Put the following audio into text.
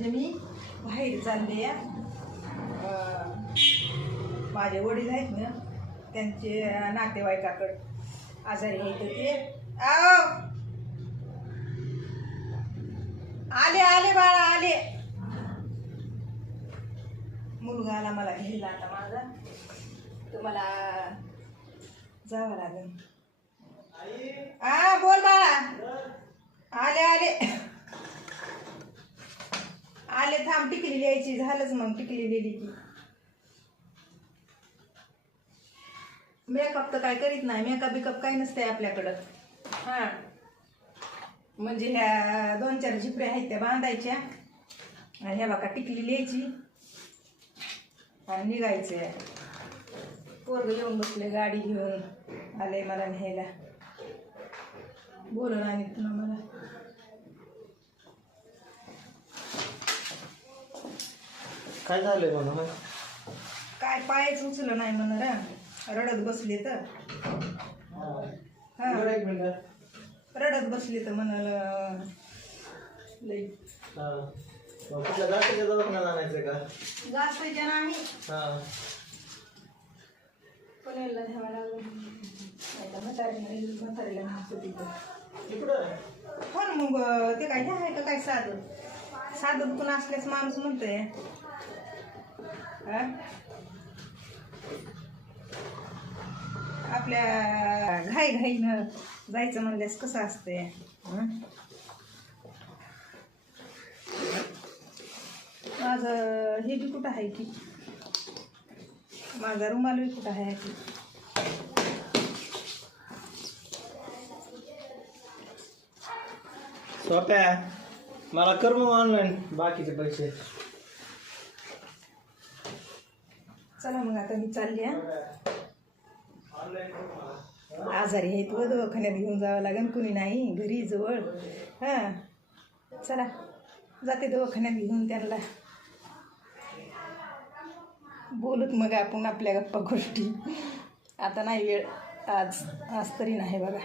म्हणजे मी बाहेर चालले या माझे वडील आहेत ना त्यांचे नातेवाईकाकडं आजारी आहेत ते आले आले बाळा आले मुलगा आला मला घ्यायला आता माझा तर मला जावं लागेल बोल बाळा आले आले आले थांब टिकली यायची झालंच मग टिकली लिहिली की मेकअप तर काय करीत नाही मेकअप बिकअप काही नसते आपल्याकडं हां म्हणजे ह्या 2-4 झिपऱ्या आहेत त्या बांधायच्या आणि ह्या बघा टिकली लिहायची आणि निघायचं पोरगं येऊन बसले गाडी घेऊन आले मला न्यायला बोलून आणि पुन्हा मला काय झालंय म्हणून काय पायच उचलं नाही म्हणा रडत बसले तर हा रडत बसले तर म्हणाल लई कुठल्या गाठीच्या दवाखान्यात आणायचं का गाठीच्या नाही हा पुण्याला घ्यावं लागलं म्हातारीला न्यायचं तिथं हो ना मग ते काय आहे का काय साधं पुन्हा असल्यास माणूस म्हणतोय आपल्या घाईनं जायचं म्हणल्यास कसं असतंय माझं हे बी कुठं आहे की माझा रुमाल बी कुठं आहे की सोप्या मला कर मग ऑनलाईन बाकीचे पैसे चला मग आता मी चालली आजारी आहेत व दवाखान्यात घेऊन जावं लागेल कुणी नाही घरी जवळ हां चला जाते दवाखान्यात घेऊन त्यांना बोलूत मग आपण आपल्या गप्पा गोष्टी आता नाही वेळ आज तरी नाही बघा